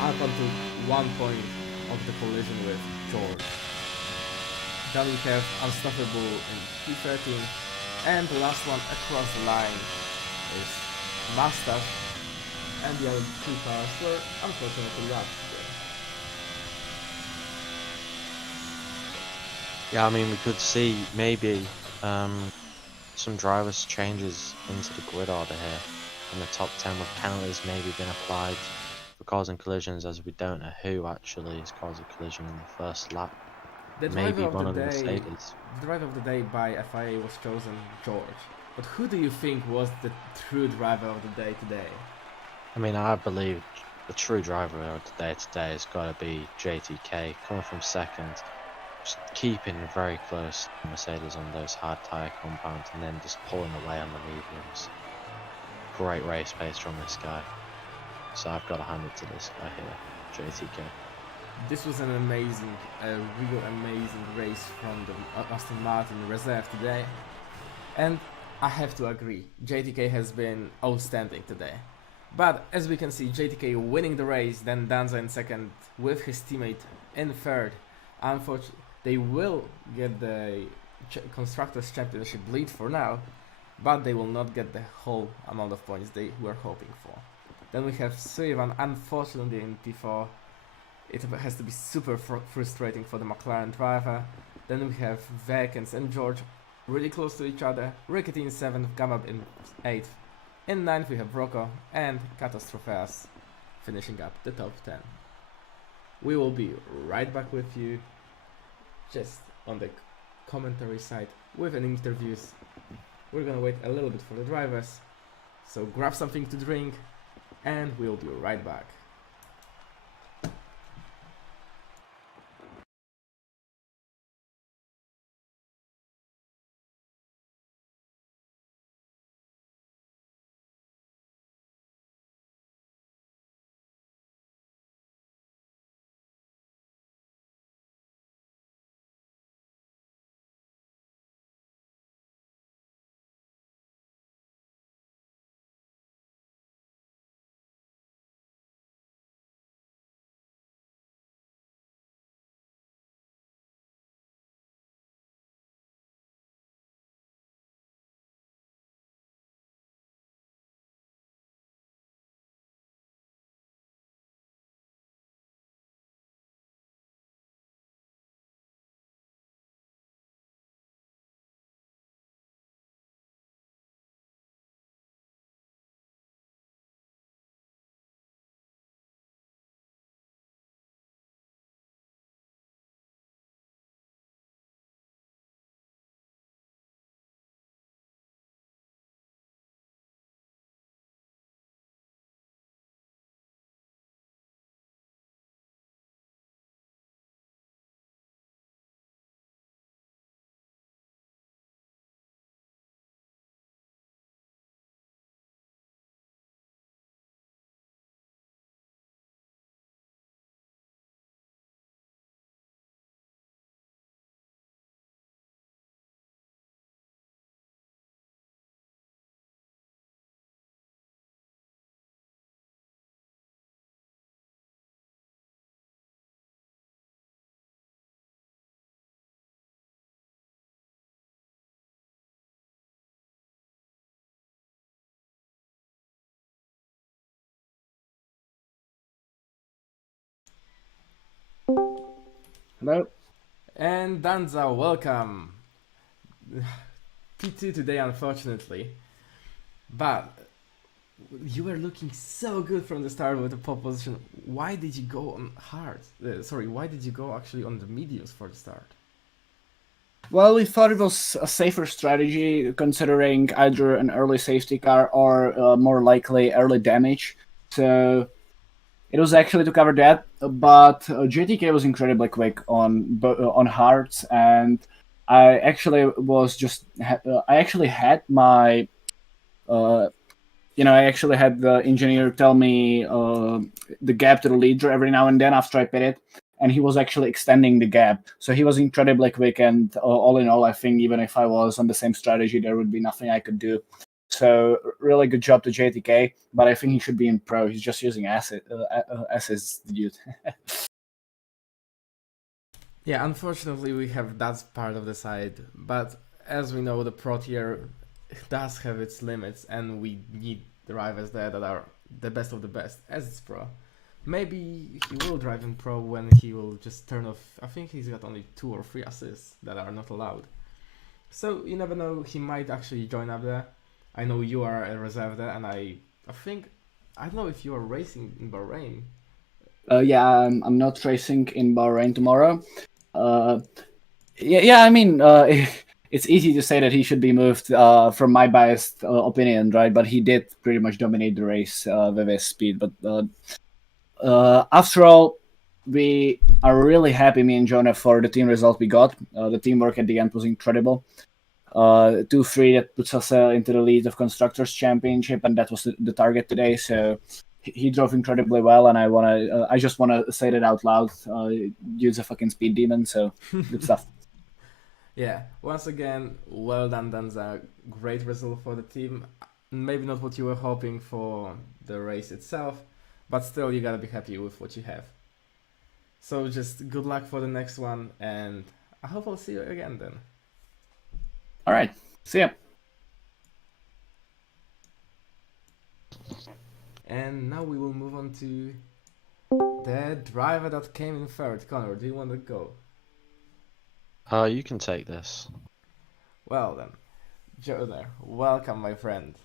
up until one point of the collision with George. Then we have Unstoppable in P13, and the last one across the line is Mustaf, and the other 2 cars were unfortunately lapped today. Yeah, I mean, we could see maybe some drivers changes into the grid order here in the top 10 with penalties maybe being applied for causing collisions, as we don't know who actually is causing a collision in the first lap. Maybe one of the Mercedes. The driver of the day by FIA was chosen George. But who do you think was the true driver of the day today? I mean, I believe the true driver of the day today has got to be JTK, coming from second, just keeping very close to Mercedes on those hard tyre compounds and then just pulling away on the mediums. Great race pace from this guy. So I've got to hand it to this guy here, JTK. This was an amazing, real amazing race from the Aston Martin Reserve today. And I have to agree, JTK has been outstanding today. But as we can see, JTK winning the race, then Danza in second with his teammate in third. Unfortunately, they will get the Constructors' Championship lead for now, but they will not get the whole amount of points they were hoping for. Then we have Sullivan, unfortunately in P4. It has to be super frustrating for the McLaren driver. Then we have Verkens and George really close to each other. Rickety in 7th, Gamab in 8th. In 9th we have Rocco and Catastropheas finishing up the top 10. We will be right back with you just on the commentary side with an interviews. We're gonna wait a little bit for the drivers, so grab something to drink and we'll be right back. Hello. And Danza, welcome. P2 today, unfortunately, but you were looking so good from the start with the pole position. Why did you go on hard? Sorry, why did you go actually on the mediums for the start? Well, we thought it was a safer strategy considering either an early safety car or more likely early damage. So it was actually to cover that. But JTK was incredibly quick on hards, and I actually had my uh, I actually had the engineer tell me the gap to the leader every now and then after I pit it, and he was actually extending the gap. So he was incredibly quick, and all in all, I think even if I was on the same strategy, there would be nothing I could do. So really good job to JTK, but I think he should be in pro. He's just using assets, dude. Yeah, unfortunately, we have that part of the side, but as we know, the pro tier does have its limits, and we need drivers there that are the best of the best as it's pro. Maybe he will drive in pro when he will just turn off. I think he's got only 2 or 3 assists that are not allowed. So you never know. He might actually join up there. I know you are a reserve there, and I think I don't know if you are racing in Bahrain. Yeah, I'm not racing in Bahrain tomorrow. Uh, yeah. I mean, it's easy to say that he should be moved from my biased opinion, right? But he did pretty much dominate the race with his speed. But after all, we are really happy, me and Jonah, for the team result we got. The teamwork at the end was incredible. 2-3 that puts us into the lead of constructors championship, and that was the target today. So he drove incredibly well, and I just wanna say that out loud. Use a fucking speed demon, so good stuff. Yeah, once again, well done, Danza. Great result for the team. Maybe not what you were hoping for the race itself, but still, you gotta be happy with what you have. So, just good luck for the next one, and I hope I'll see you again then. All right, see ya. And now we will move on to the driver that came in third. Connor, do you want to go? You can take this. Well then, Jonah, welcome, my friend.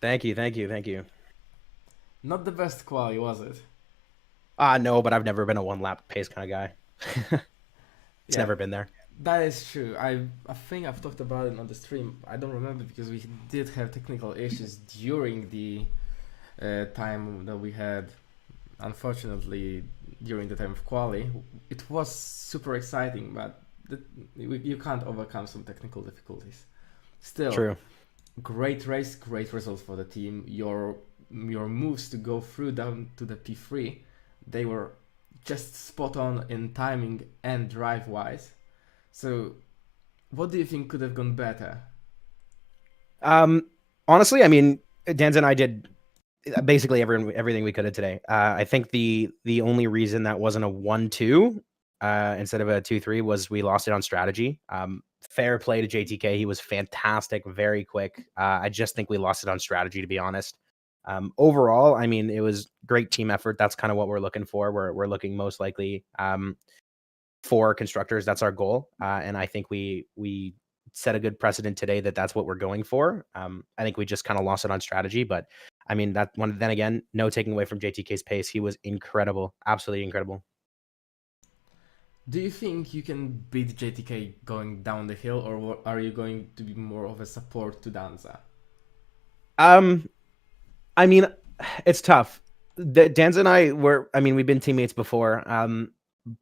Thank you, thank you, thank you. Not the best quali, was it? No, but I've never been a one lap pace kind of guy. It's Yeah, never been there. that is true. I think I've talked about it on the stream. I don't remember because we did have technical issues during the time that we had. Unfortunately, during the time of quali, it was super exciting, but you can't overcome some technical difficulties. Still, True. great race, great result for the team. Your moves to go through down to the P3, they were just spot on in timing and drive wise. So, what do you think could have gone better? Um, Honestly, I mean, Danza and I did basically everything we could have today. I think the only reason that wasn't a 1-2 instead of a 2-3 was we lost it on strategy. Fair play to JTK. He was fantastic, very quick. I just think we lost it on strategy, to be honest. Overall, I mean, it was great team effort. That's kind of what we're looking for. We're looking most likely for constructors. That's our goal, and I think we set a good precedent today that that's what we're going for. I think we just kind of lost it on strategy, but I mean that one. Then again, no taking away from JTK's pace. He was incredible, absolutely incredible. Do you think you can beat JTK going down the hill, or are you going to be more of a support to Danza? Um, I mean, it's tough. Danza and I were. I mean, we've been teammates before.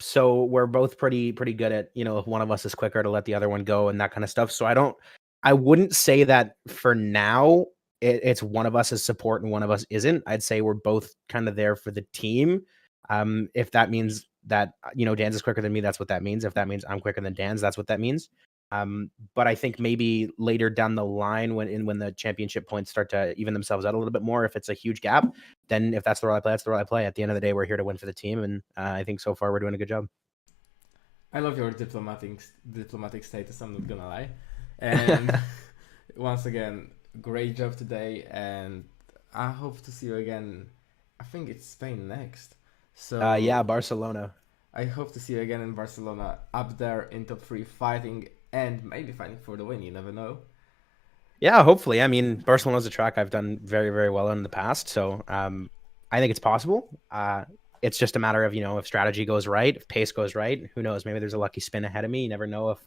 So we're both pretty good at, if one of us is quicker to let the other one go and that kind of stuff. So I wouldn't say that for now it's one of us is support and one of us isn't. I'd say we're both kind of there for the team. If that means that Dan's is quicker than me, that's what that means. If that means I'm quicker than Dan's, that's what that means. But I think maybe later down the line when the championship points start to even themselves out a little bit more, if it's a huge gap, then if that's the role I play, that's the role I play. At the end of the day, we're here to win for the team, and I think so far we're doing a good job. I love your diplomatic status. I'm not gonna lie, and once again, great job today, and I hope to see you again. I think it's Spain next. So Yeah, Barcelona. I hope to see you again in Barcelona, up there in top 3, fighting and maybe fighting for the win. You never know. Yeah, hopefully. I mean, Barcelona's a track I've done very, very well in the past, so I think it's possible. It's just a matter of if strategy goes right, if pace goes right. Who knows? Maybe there's a lucky spin ahead of me. You never know if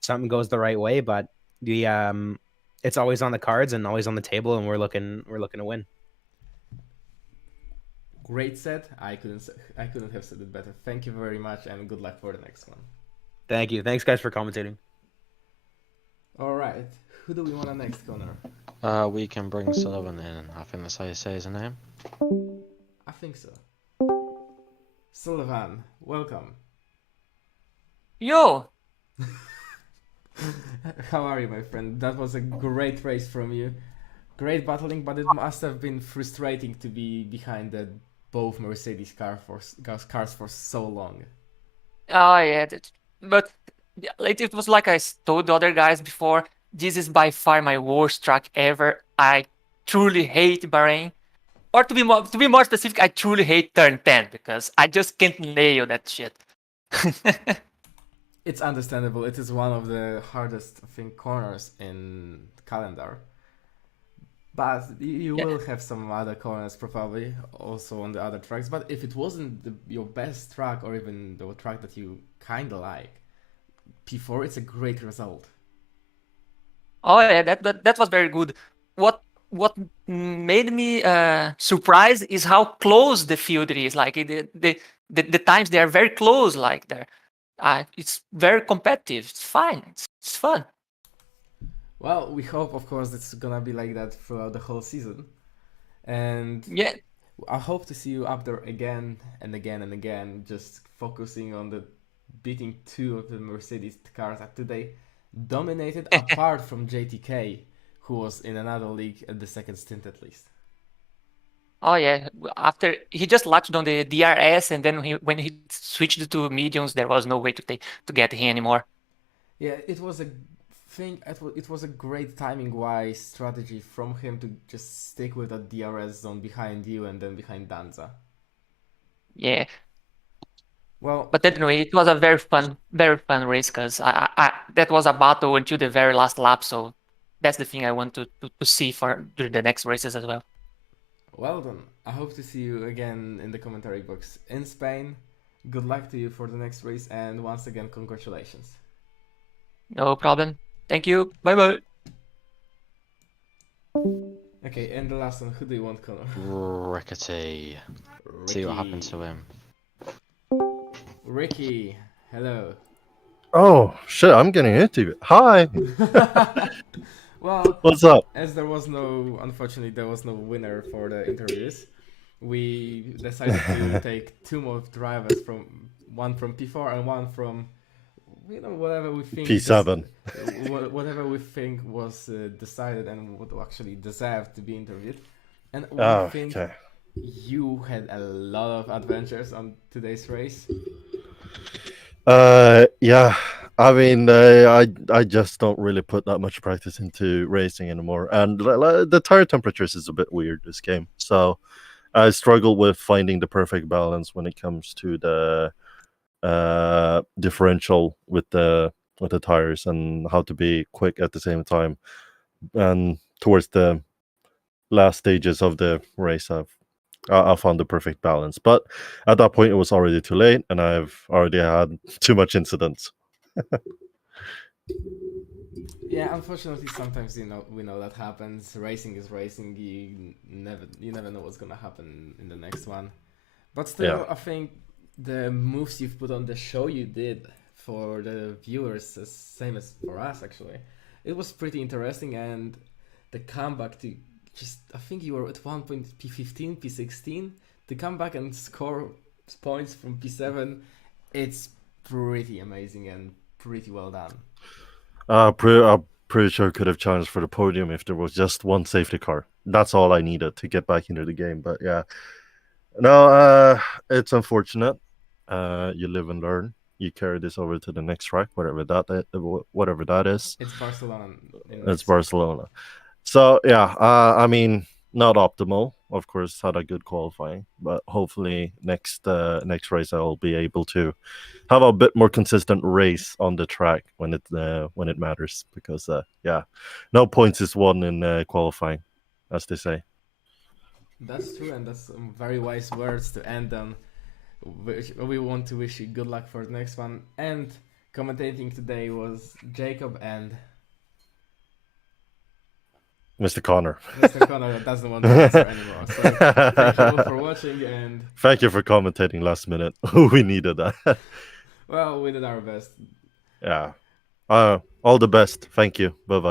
something goes the right way, but it's always on the cards and always on the table, and we're looking to win. Great set. I couldn't have said it better. Thank you very much, and good luck for the next one. Thank you. Thanks, guys, for commentating. All right. Who do we want next, Connor? We can bring Sullivan in. I think that's how you say his name. I think so. Sullivan, welcome. Yo! How are you, my friend? That was a great race from you. Great battling, but it must have been frustrating to be behind both Mercedes cars for so long. Oh, yeah. But it was like I told the other guys before. This is by far my worst track ever. I truly hate Bahrain. Or to be more specific, I truly hate turn 10 because I just can't nail that shit. It's understandable. It is one of the hardest, I think, corners in calendar. But you Yeah. will have some other corners probably also on the other tracks. But if it wasn't your best track or even the track that you kind of like, P4, it's a great result. Oh yeah, that was very good. What made me surprised is how close the field is. Like the times they are very close. Like there, it's very competitive. It's fine. It's fun. Well, we hope, of course, it's gonna be like that throughout the whole season. And Yeah. I hope to see you up there again and again and again, just focusing on the beating two of the Mercedes cars up today. Dominated apart from JTK, who was in another league at the second stint at least. Oh yeah. After he just latched on the DRS, and then when he switched to mediums, there was no way to get him anymore. Yeah, it was a thing. It was a great timing-wise strategy from him to just stick with that DRS zone behind you and then behind Danza. Yeah. Well, But anyway, it was a very fun race because I that was a battle until the very last lap. So that's the thing I want to see for during the next races as well. well done. I hope to see you again in the commentary box in Spain. Good luck to you for the next race, and once again, congratulations. No problem. Thank you. Bye bye. Okay, and the last one. Who do you want, Connor? Rickety. See what happened to him. Ricky, hello. Oh shit! I'm getting into it. Hi, Well, what's up? as unfortunately, there was no winner for the interviews. We decided to take two more drivers one from P4 and one from, whatever we think. P7. Whatever we think was decided and would actually deserve to be interviewed. And we Oh, think okay. you had a lot of adventures on today's race. Yeah. I mean, I just don't really put that much practice into racing anymore, and the tire temperatures is a bit weird this game. So I struggle with finding the perfect balance when it comes to the differential with the tires and how to be quick at the same time. And towards the last stages of the race, I found the perfect balance. But at that point, it was already too late, and I've already had too much incidents. Yeah, unfortunately, sometimes we know that happens. Racing is racing. You never know what's gonna happen in the next one. But still, Yeah. I think the moves you've put on the show you did for the viewers, is same as for us actually. It was pretty interesting, and the comeback to I think you were at one point P15, P16, to come back and score points from P7. It's pretty amazing and pretty well done. I'm pretty sure I could have challenged for the podium if there was just one safety car. That's all I needed to get back into the game. But yeah, no, it's unfortunate. You live and learn. You carry this over to the next track, whatever that is. It's Barcelona. It's Barcelona. So yeah, I mean, not optimal. Of course, had a good qualifying, but hopefully next race I'll be able to have a bit more consistent race on the track when it matters. Because no points is won in qualifying, as they say. That's true, and that's some very wise words to end on. We want to wish you good luck for the next one. And commentating today was Jacob and Mr. Connor. Mr. Connor doesn't want to answer anymore. So thank you all for watching, and Thank you for commentating last minute. We needed that. well, we did our best. Yeah. All the best. Thank you. Bye bye.